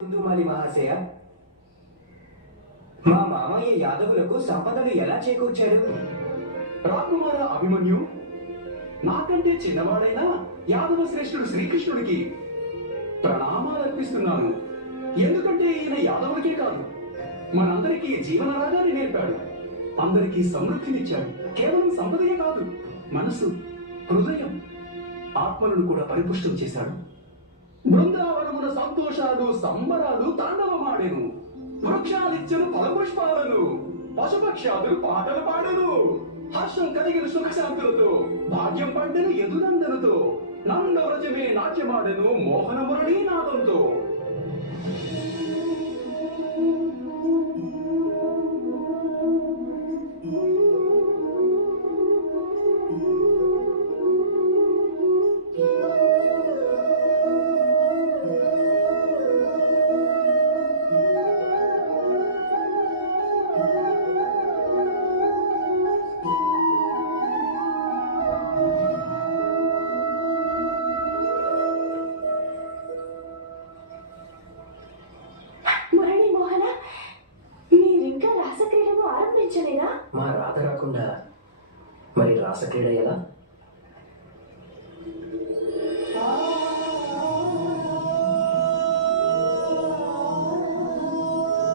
కుంతుమాలి మహాశయ, మా మామయ్య యాదవులకు సంపదలు ఎలా చేకూర్చాడు? రాకుమార అభిమన్యు, నాకంటే చిన్నవాడైన యాదవ శ్రేష్ఠుడు శ్రీకృష్ణుడికి ప్రణామాలు అర్పిస్తున్నాను. ఎందుకంటే ఈయన యాదవులకే కాదు, మనందరికీ జీవన రాగాన్ని నేర్పాడు. అందరికీ సమృద్ధినిచ్చాడు. కేవలం సంపదయే కాదు, మనసు, హృదయం, ఆత్మలను కూడా పరిపుష్టం చేశాడు. బృందావనమున సంతోషాలు సంబరాలు తాండవమాడెను. వృక్షాలిచ్చను ఫలపుష్పాలను, పశుపక్షాదులు పాటలు పాడెను. హర్షం కలిగిన సుఖశాంతులతో, భాగ్యం పండెను ఎదునందనతో, నందవ్రజమే నాట్యమాడెను మోహన మురళీ నాదంతో. మా రాత రాకుండా మరి రాసక్రీడ ఎలా?